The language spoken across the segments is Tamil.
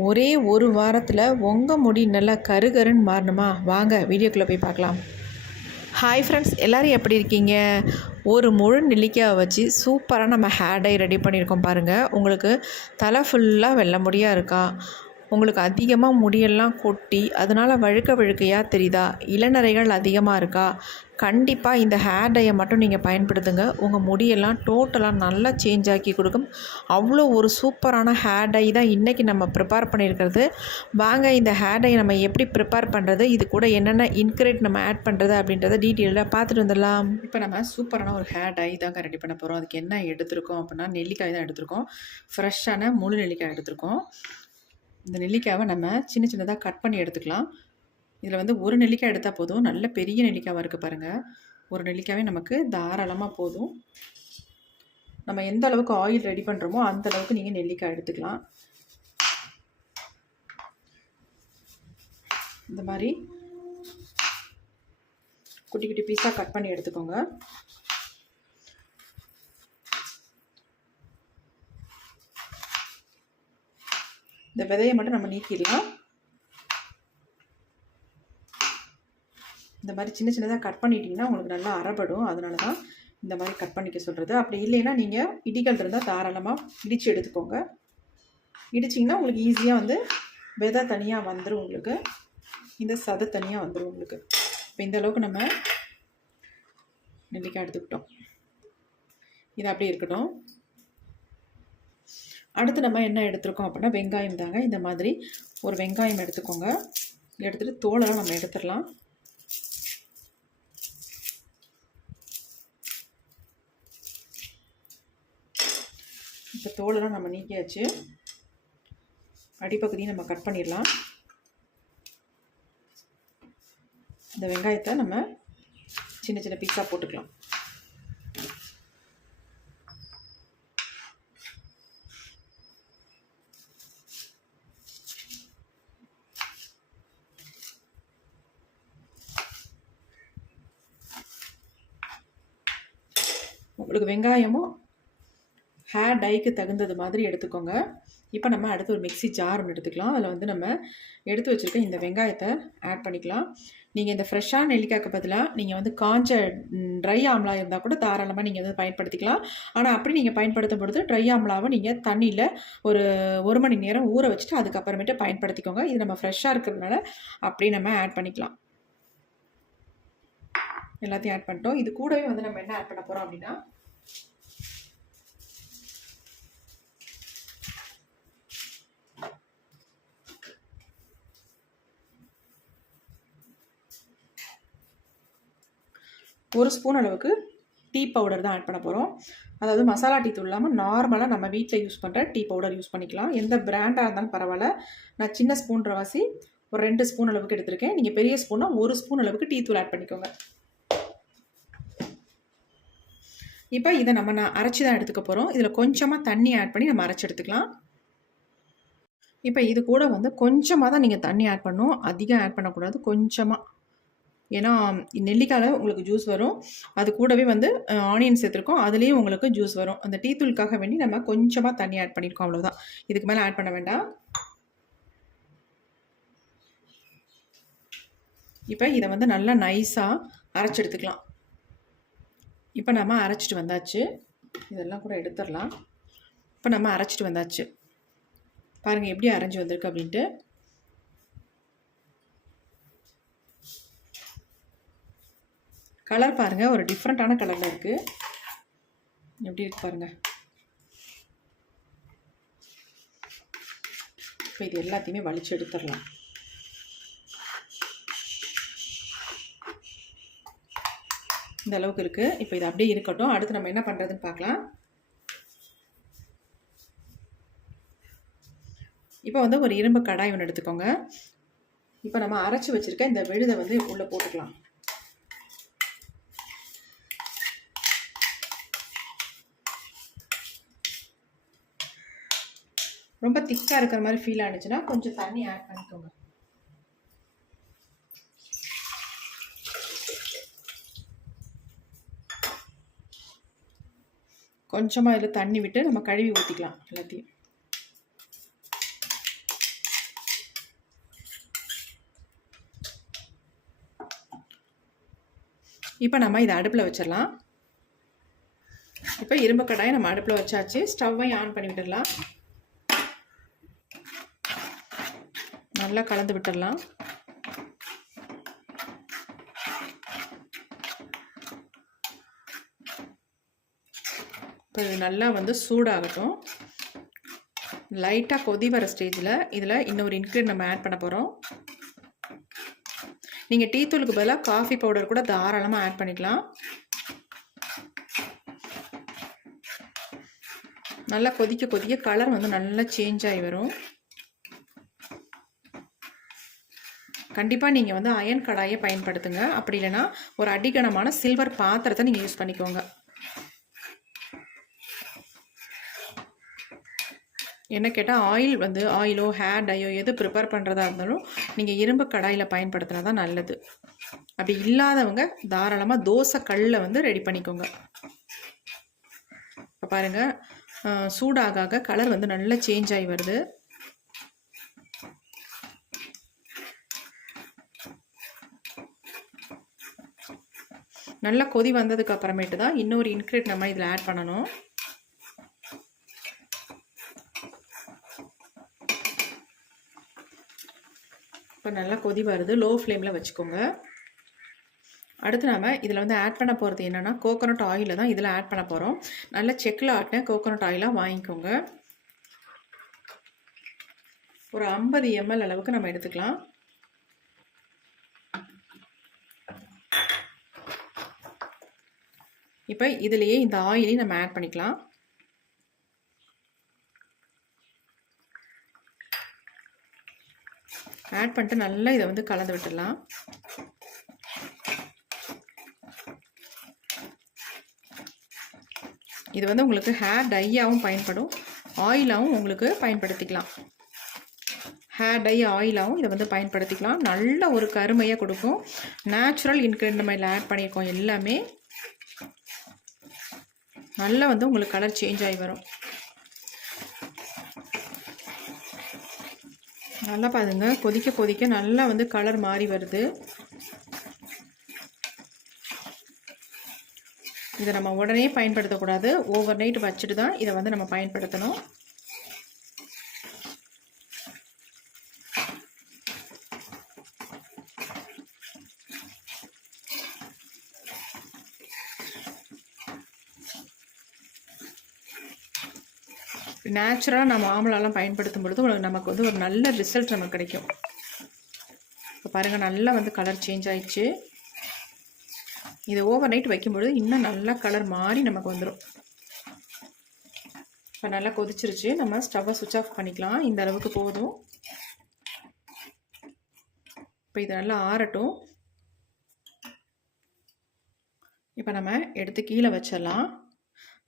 ஒரே ஒரு வாரத்தில் உங்கள் முடி நல்லா கருகருன்னு மாறணுமா? வாங்க வீடியோக்குள்ளே போய் பார்க்கலாம். ஹாய் ஃப்ரெண்ட்ஸ், எல்லோரும் எப்படி இருக்கீங்க? ஒரு முழு நெல்லிக்காயை வச்சு சூப்பராக நம்ம ஹேர் டை ரெடி பண்ணியிருக்கோம் பாருங்கள். உங்களுக்கு தலை ஃபுல்லாக வெள்ளை முடியாக இருக்கா? உங்களுக்கு அதிகமாக முடியெல்லாம் கொட்டி அதனால் வழுக்கையாக தெரியுதா? இளநரைகள் அதிகமாக இருக்கா? கண்டிப்பாக இந்த ஹேர் டையை மட்டும் நீங்கள் பயன்படுத்துங்க. உங்கள் முடியெல்லாம் டோட்டலாக நல்லா சேஞ்ச் ஆக்கி கொடுக்கும். அவ்வளோ ஒரு சூப்பரான ஹேர் டை தான் இன்றைக்கி நம்ம ப்ரிப்பேர் பண்ணியிருக்கிறது. வாங்க இந்த ஹேர் டை நம்ம எப்படி ப்ரிப்பேர் பண்ணுறது, இது கூட என்னென்ன இன்க்ரீடியன்ட் நம்ம ஆட் பண்ணுறது அப்படின்றத டீட்டெயிலாக பார்த்துட்டு வந்துடலாம். இப்போ நம்ம சூப்பரான ஒரு ஹேர் டை தாங்க ரெடி பண்ண போகிறோம். அதுக்கு என்ன எடுத்துருக்கோம் அப்படின்னா, நெல்லிக்காய் தான் எடுத்துருக்கோம். ஃப்ரெஷ்ஷான முழு நெல்லிக்காய் எடுத்துருக்கோம். இந்த நெல்லிக்காவை நம்ம சின்ன சின்னதாக கட் பண்ணி எடுத்துக்கலாம். இதில் வந்து ஒரு நெல்லிக்காய் எடுத்தால் போதும். நல்ல பெரிய நெல்லிக்காவாக இருக்குது பாருங்கள். ஒரு நெல்லிக்காவே நமக்கு தாராளமாக போதும். நம்ம எந்த அளவுக்கு ஆயில் ரெடி பண்ணுறோமோ அந்த அளவுக்கு நீங்கள் நெல்லிக்காய் எடுத்துக்கலாம். இந்த மாதிரி குட்டி குட்டி பீஸாக கட் பண்ணி எடுத்துக்கோங்க. இந்த விதையை மட்டும் நம்ம நீக்கிடலாம். இந்த மாதிரி சின்ன சின்னதாக கட் பண்ணிட்டீங்கன்னா உங்களுக்கு நல்லா அரைப்படும். அதனால தான் இந்த மாதிரி கட் பண்ணிக்க சொல்கிறது. அப்படி இல்லைன்னா நீங்கள் இடிக்கல் இருந்தால் தாராளமாக இடித்து எடுத்துக்கோங்க. இடிச்சிங்கன்னா உங்களுக்கு ஈஸியாக வந்து விதை தனியாக வந்துடும், உங்களுக்கு இந்த சதை தனியாக வந்துடும் உங்களுக்கு. இப்போ இந்த அளவுக்கு நம்ம நெல்லிக்காய் எடுத்துக்கிட்டோம். இது அப்படியே இருக்கட்டும். அடுத்து நம்ம என்ன எடுத்துருக்கோம் அப்படின்னா, வெங்காயம் தாங்க. இந்த மாதிரி ஒரு வெங்காயம் எடுத்துக்கோங்க. எடுத்துகிட்டு தோலெல்லாம் நம்ம எடுத்துடலாம். இப்போ தோலெல்லாம் நம்ம நீக்கியாச்சு. அடிப்பகுதியை நம்ம கட் பண்ணிடலாம். இந்த வெங்காயத்தை நம்ம சின்ன சின்ன பீஸாக போட்டுக்கலாம். உங்களுக்கு வெங்காயமும் ஹேர் டைக்கு தகுந்தது மாதிரி எடுத்துக்கோங்க. இப்போ நம்ம அடுத்து ஒரு மிக்ஸி ஜார் ஒன்று எடுத்துக்கலாம். அதில் வந்து நம்ம எடுத்து வச்சுருக்க இந்த வெங்காயத்தை ஆட் பண்ணிக்கலாம். நீங்கள் இந்த ஃப்ரெஷ்ஷான நெல்லிக்காய்க்கு பதிலாக நீங்கள் வந்து காஞ்ச ட்ரை ஆம்லா இருந்தால் கூட தாராளமாக நீங்கள் வந்து பயன்படுத்திக்கலாம். ஆனால் அப்படி நீங்கள் பயன்படுத்தும் பொழுது ட்ரை ஆம்லாவை நீங்கள் தண்ணியில் ஒரு மணி நேரம் ஊற வச்சுட்டு அதுக்கப்புறமேட்டு பயன்படுத்திக்கோங்க. இது நம்ம ஃப்ரெஷ்ஷாக இருக்கிறதுனால அப்படி நம்ம ஆட் பண்ணிக்கலாம். எல்லாத்தையும் ஆட் பண்ணிட்டோம். இது கூடவே வந்து நம்ம என்ன ஆட் பண்ண போகிறோம் அப்படின்னா, ஒரு ஸ்பூன் அளவுக்கு டீ பவுடர் தான் ஆட் பண்ண போகிறோம். அதாவது மசாலா டீ தூள் இல்லாமல் நார்மலாக நம்ம வீட்டில் யூஸ் பண்ணுற டீ பவுடர் யூஸ் பண்ணிக்கலாம். எந்த பிராண்டாக இருந்தாலும் பரவாயில்ல. நான் சின்ன ஸ்பூன் ரவாசி ஒரு 2 ஸ்பூன் அளவுக்கு எடுத்திருக்கேன். நீங்கள் பெரிய ஸ்பூன்னா 1 ஸ்பூன் அளவுக்கு டீ தூள் ஆட் பண்ணிக்கோங்க. இப்போ இதை நம்ம அரைச்சி தான் எடுத்துக்க போகிறோம். இதில் கொஞ்சமாக தண்ணி ஆட் பண்ணி நம்ம அரைச்சி எடுத்துக்கலாம். இப்போ இது கூட வந்து கொஞ்சமாக தான் நீங்கள் தண்ணி ஆட் பண்ணணும். அதிகம் ஆட் பண்ணக்கூடாது, கொஞ்சமாக. ஏன்னா நெல்லிக்காயில் உங்களுக்கு ஜூஸ் வரும். அது கூடவே வந்து ஆனியன் சேர்த்துருக்கோம், அதுலேயும் உங்களுக்கு ஜூஸ் வரும். அந்த டீ தூளுக்காக வேண்டி நம்ம கொஞ்சமாக தண்ணி ஆட் பண்ணியிருக்கோம், அவ்வளோதான். இதுக்கு மேலே ஆட் பண்ண வேண்டாம். இப்போ இதை வந்து நல்லா நைஸாக அரைச்சி எடுத்துக்கலாம். இப்போ நம்ம அரைச்சிட்டு வந்தாச்சு. இதெல்லாம் கூட எடுத்துடலாம். இப்போ நம்ம அரைச்சிட்டு வந்தாச்சு. பாருங்கள் எப்படி அரைஞ்சி வந்திருக்கு அப்படின்ட்டு. கலர் பாருங்கள், ஒரு டிஃப்ரெண்ட்டான கலரில் இருக்குது. எப்படி இருக்கு பாருங்கள். இப்போ இது எல்லாத்தையுமே வலிச்சு எடுத்துடலாம். இந்த அளவுக்கு இருக்குது. இப்போ இது அப்படியே இருக்கட்டும். அடுத்து நம்ம என்ன பண்ணுறதுன்னு பார்க்கலாம். இப்போ வந்து ஒரு இரும்பு கடாய் ஒன்று எடுத்துக்கோங்க. இப்போ நம்ம அரைச்சி வச்சுருக்க இந்த விழுதை வந்து உள்ளே போட்டுக்கலாம். ரொம்ப திக்காக இருக்கிற மாதிரி ஃபீல் ஆனிச்சுன்னா கொஞ்சம் தண்ணி ஆட் பண்ணிக்கோங்க. கொஞ்சமாக இதில் தண்ணி விட்டு நம்ம கழுவி ஊற்றிக்கலாம் எல்லாத்தையும். இப்போ நம்ம இதை அடுப்பில் வச்சிடலாம். இப்போ இரும்பு கடாயை நம்ம அடுப்பில் வச்சாச்சு. ஸ்டவ்வையும் ஆன் பண்ணி விட்டுடலாம். நல்லா கலந்து விட்டுடலாம். இப்போ இது நல்லா வந்து சூடாகட்டும். லைட்டாக கொதி வர ஸ்டேஜில் இதில் இன்னொரு இன்க்ரீடியன்ட் நம்ம ஆட் பண்ண போகிறோம். நீங்கள் டீ தூளுக்கு பதிலாக காஃபி பவுடர் கூட தாராளமாக ஆட் பண்ணிக்கலாம். நல்லா கொதிக்க கொதிக்க கலர் வந்து நல்லா சேஞ்ச் ஆகி வரும். கண்டிப்பாக நீங்கள் வந்து அயன் கடாயை பயன்படுத்துங்க. அப்படி இல்லைன்னா ஒரு அடிகனமான சில்வர் பாத்திரத்தை நீங்கள் யூஸ் பண்ணிக்கோங்க. என்ன கேட்டால் ஆயிலோ ஹேர் டையோ எது ப்ரிப்பேர் பண்ணுறதா இருந்தாலும் நீங்கள் இரும்பு கடாயில் பயன்படுத்தினா தான் நல்லது. அப்படி இல்லாதவங்க தாராளமாக தோசை கல்லில் வந்து ரெடி பண்ணிக்கோங்க. இப்போ பாருங்கள், சூடாக கலர் வந்து நல்லா சேஞ்ச் ஆகி வருது. நல்லா கொதி வந்ததுக்கு அப்புறமேட்டு தான் இன்னொரு இன்க்ரீடியன்ட் நம்ம இதில் ஆட் பண்ணணும். இப்போ நல்லா கொதி வருது. லோ ஃப்ளேமில் வச்சுக்கோங்க. அடுத்து நம்ம இதில் வந்து ஆட் பண்ண போகிறது என்னென்னா கோகோனட் ஆயிலை தான் இதில் ஆட் பண்ண போகிறோம். நல்லா செக்கில் ஆட்டின கோகோனட் ஆயிலாக வாங்கிக்கோங்க. ஒரு 50 ml அளவுக்கு நம்ம எடுத்துக்கலாம். இப்போ இதுலேயே இந்த ஆயிலையும் நம்ம ஆட் பண்ணிக்கலாம். ஆட் பண்ணிட்டு நல்லா இதை வந்து கலந்து விட்டுடலாம். இது வந்து உங்களுக்கு ஹேர் டையாகவும் பயன்படும், ஆயிலாகவும் உங்களுக்கு பயன்படுத்திக்கலாம். ஹேர் டை ஆயிலாகவும் இதை வந்து பயன்படுத்திக்கலாம். நல்ல ஒரு கருமையாக கொடுக்கும். நேச்சுரல் இன்க்ரீடியன்ட் நம்ம இதில் ஆட் பண்ணியிருக்கோம். எல்லாமே நல்லா வந்து உங்களுக்கு கலர் சேஞ்ச் ஆகி வரும். நல்லா பாருங்க, கொதிக்க கொதிக்க நல்லா வந்து கலர் மாறி வருது. இதை நம்ம உடனே பயன்படுத்தக்கூடாது. ஓவர் நைட் வச்சுட்டு தான் இதை வந்து நம்ம பயன்படுத்தணும். நேச்சுரலாக நம்ம ஆம்லாலாம் பயன்படுத்தும் பொழுது நமக்கு வந்து ஒரு நல்ல ரிசல்ட் நமக்கு கிடைக்கும். இப்போ பாருங்கள், நல்லா வந்து கலர் சேஞ்ச் ஆயிடுச்சு. இதை ஓவர் நைட் வைக்கும்பொழுது இன்னும் நல்லா கலர் மாறி நமக்கு வந்துடும். இப்போ நல்லா கொதிச்சிருச்சு. நம்ம ஸ்டவ்வை சுவிட்ச் ஆஃப் பண்ணிக்கலாம். இந்த அளவுக்கு போதும். இப்போ இது நல்லா ஆறட்டும். இப்போ நம்ம எடுத்து கீழே வச்சிடலாம்.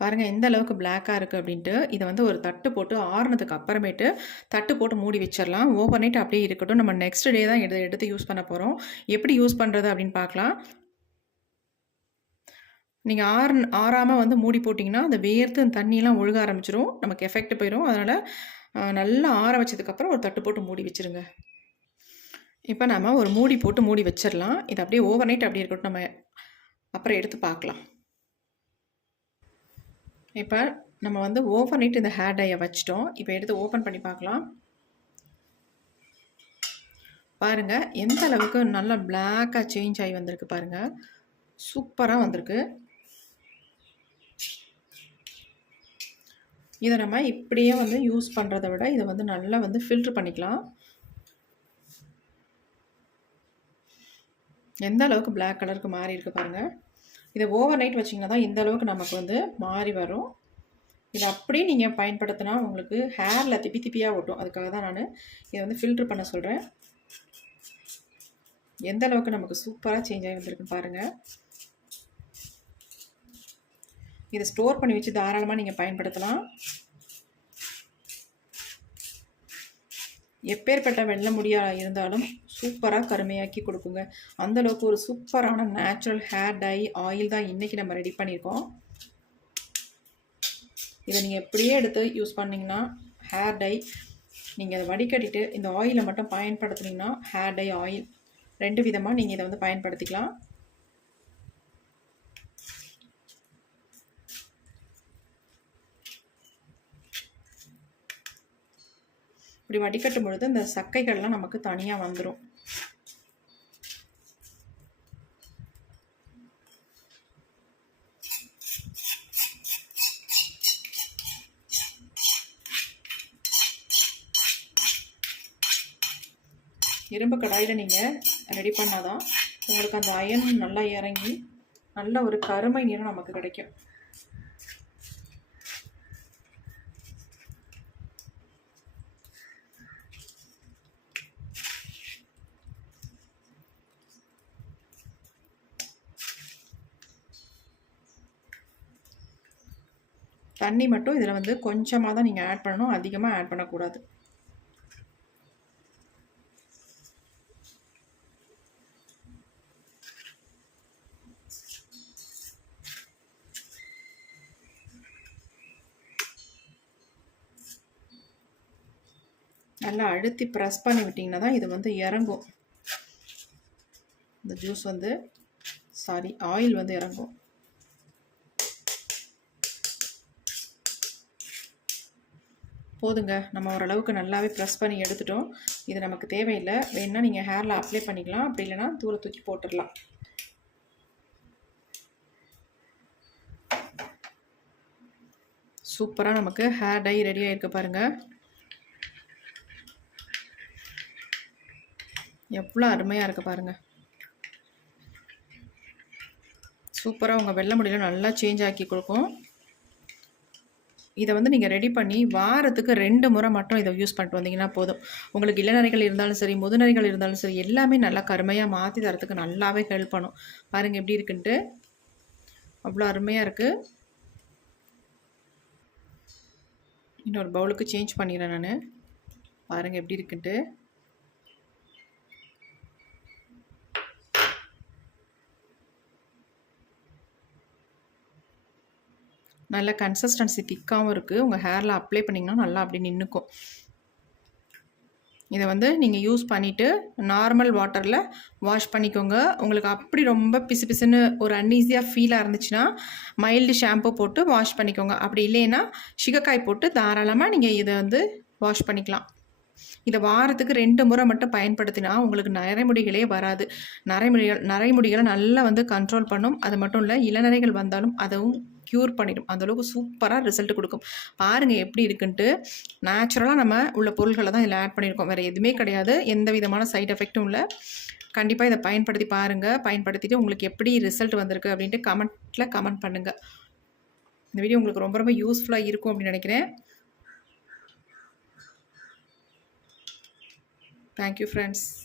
பாருங்கள் எந்த அளவுக்கு பிளாக்காக இருக்குது அப்படின்ட்டு. இதை வந்து ஒரு தட்டு போட்டு ஆறுனதுக்கு அப்புறமேட்டு தட்டு போட்டு மூடி வச்சிடலாம். ஓவர் நைட் அப்படியே இருக்கட்டும். நம்ம நெக்ஸ்ட் டே தான் எடுத்து யூஸ் பண்ண போகிறோம். எப்படி யூஸ் பண்ணுறது அப்படின்னு பார்க்கலாம். நீங்கள் ஆறாமல் வந்து மூடி போட்டிங்கன்னா அந்த வேர்த்து அந்த தண்ணியெல்லாம் ஒழுக ஆரம்பிச்சிடும், நமக்கு எஃபெக்ட் போயிடும். அதனால் நல்லா ஆற வச்சதுக்கப்புறம் ஒரு தட்டு போட்டு மூடி வச்சுருங்க. இப்போ நம்ம ஒரு மூடி போட்டு மூடி வச்சிடலாம். இது அப்படியே ஓவர் நைட் அப்படியே இருக்கட்டும். நம்ம அப்புறம் எடுத்து பார்க்கலாம். இப்போ நம்ம வந்து ஓவர் நைட் இந்த ஹேர் டையை வச்சிட்டோம். இப்போ எடுத்து ஓப்பன் பண்ணி பார்க்கலாம். பாருங்கள் எந்த அளவுக்கு நல்லா பிளாக்காக சேஞ்ச் ஆகி வந்திருக்கு. பாருங்கள், சூப்பராக வந்திருக்கு. இதை நம்ம இப்படியே வந்து யூஸ் பண்ணுறதை விட இதை வந்து நல்லா வந்து ஃபில்ட்ரு பண்ணிக்கலாம். எந்த அளவுக்கு பிளாக் கலருக்கு மாறி இருக்குது பாருங்கள். இதை ஓவர் நைட் வச்சிங்கன்னா தான் இந்த அளவுக்கு நமக்கு வந்து மாறி வரும். இதை அப்படியே நீங்கள் பயன்படுத்தினா உங்களுக்கு ஹேரில் திப்பி திப்பியாக ஓட்டும். அதுக்காக தான் நான் இதை வந்து ஃபில்ட்ரு பண்ண சொல்கிறேன். எந்த அளவுக்கு நமக்கு சூப்பராக சேஞ்ச் ஆகி வந்திருக்குன்னு பாருங்கள். இதை ஸ்டோர் பண்ணி வச்சு தாராளமாக நீங்கள் பயன்படுத்தலாம். எப்பேற்பட்ட வெள்ளை முடியாக இருந்தாலும் சூப்பராக கருமையாக்கி கொடுக்குங்க. அந்தளவுக்கு ஒரு சூப்பரான நேச்சுரல் ஹேர் டை ஆயில் தான் இன்றைக்கி நம்ம ரெடி பண்ணியிருக்கோம். இதை நீங்கள் எப்படியே எடுத்து யூஸ் பண்ணிங்கன்னா ஹேர் டை, நீங்கள் அதை வடிகட்டிட்டு இந்த ஆயிலை மட்டும் பயன்படுத்துனீங்கன்னா ஹேர் டை ஆயில் 2 விதமாக நீங்கள் இதை வந்து பயன்படுத்திக்கலாம். இப்படி வடிகட்டும் பொழுது இந்த சக்கைகள்லாம் நமக்கு தனியாக வந்துடும். இரும்பு கடாயில் நீங்கள் ரெடி பண்ணாதான் உங்களுக்கு அந்த அயன் நல்லா இறங்கி நல்ல ஒரு கருமை நிறம் நமக்கு கிடைக்கும். தண்ணி மட்டும் இதில் வந்து கொஞ்சமாக தான் நீங்கள் ஆட் பண்ணணும், அதிகமாக ஆட் பண்ணக்கூடாது. நல்லா அழுத்தி ப்ரெஸ் பண்ணி விட்டிங்கன்னா தான் இது வந்து இறங்கும். இந்த ஜூஸ் வந்து ஆயில் வந்து இறங்கும். போதுங்க, நம்ம ஓரளவுக்கு நல்லாவே ப்ரெஸ் பண்ணி எடுத்துட்டோம். இது நமக்கு தேவையில்லை. வேணுன்னா நீங்கள் ஹேரில் அப்ளை பண்ணிக்கலாம், அப்படி இல்லைன்னா தூர தூக்கி போட்டுடலாம். சூப்பராக நமக்கு ஹேர் டை ரெடியாக இருக்குது பாருங்கள். எவ்வளோ அருமையாக இருக்குது பாருங்கள். சூப்பராக உங்கள் வெள்ளை முடியல நல்லா சேஞ்ச் ஆக்கி கொடுக்கும். இதை வந்து நீங்கள் ரெடி பண்ணி வாரத்துக்கு 2 முறை மட்டும் இதை யூஸ் பண்ணிட்டு வந்தீங்கன்னா போதும். உங்களுக்கு இளநரைகள் இருந்தாலும் சரி, முதுநரைகள் இருந்தாலும் சரி, எல்லாமே நல்லா கருமையாக மாற்றி தரத்துக்கு நல்லாவே ஹெல்ப் பண்ணும். பாருங்கள் எப்படி இருக்குன்ட்டு, அவ்வளோ அருமையாக இருக்குது. இன்னொரு பவுலுக்கு சேஞ்ச் பண்ணிடுறேன் நான். பாருங்கள் எப்படி இருக்குன்ட்டு. நல்ல கன்சிஸ்டன்சி திக்காகவும் இருக்குது. உங்கள் ஹேரில் அப்ளை பண்ணிங்கன்னா நல்லா அப்படி நின்றுக்கும். இதை வந்து நீங்கள் யூஸ் பண்ணிவிட்டு நார்மல் வாட்டரில் வாஷ் பண்ணிக்கோங்க. உங்களுக்கு அப்படி ரொம்ப பிசு பிசுன்னு ஒரு அன்ஈஸியாக ஃபீலாக இருந்துச்சுன்னா மைல்டு ஷாம்பு போட்டு வாஷ் பண்ணிக்கோங்க. அப்படி இல்லைன்னா சிகக்காய் போட்டு தாராளமாக நீங்கள் இதை வந்து வாஷ் பண்ணிக்கலாம். இதை வாரத்துக்கு 2 முறை மட்டும் பயன்படுத்தினா உங்களுக்கு நரைமுடிகளே வராது. நரைமுடிகளை நல்லா வந்து கண்ட்ரோல் பண்ணும். அது மட்டும் இல்லை, இளநரைகள் வந்தாலும் அதுவும் க்யூர் பண்ணிடும். அந்தளவுக்கு சூப்பராக ரிசல்ட் கொடுக்கும். பாருங்கள் எப்படி இருக்குன்ட்டு. நேச்சுரலாக நம்ம உள்ள பொருள்களை தான் இதில் ஆட் பண்ணியிருக்கோம். வேறு எதுவுமே கிடையாது. எந்த விதமான சைட் எஃபெக்ட்டும் இல்லை. கண்டிப்பாக இதை பயன்படுத்தி பாருங்கள். பயன்படுத்திட்டு உங்களுக்கு எப்படி ரிசல்ட் வந்திருக்கு அப்படின்ட்டு கமெண்ட் பண்ணுங்கள். இந்த வீடியோ உங்களுக்கு ரொம்ப ரொம்ப யூஸ்ஃபுல்லாக இருக்கும் அப்படின்னு நினைக்கிறேன். Thank you, friends.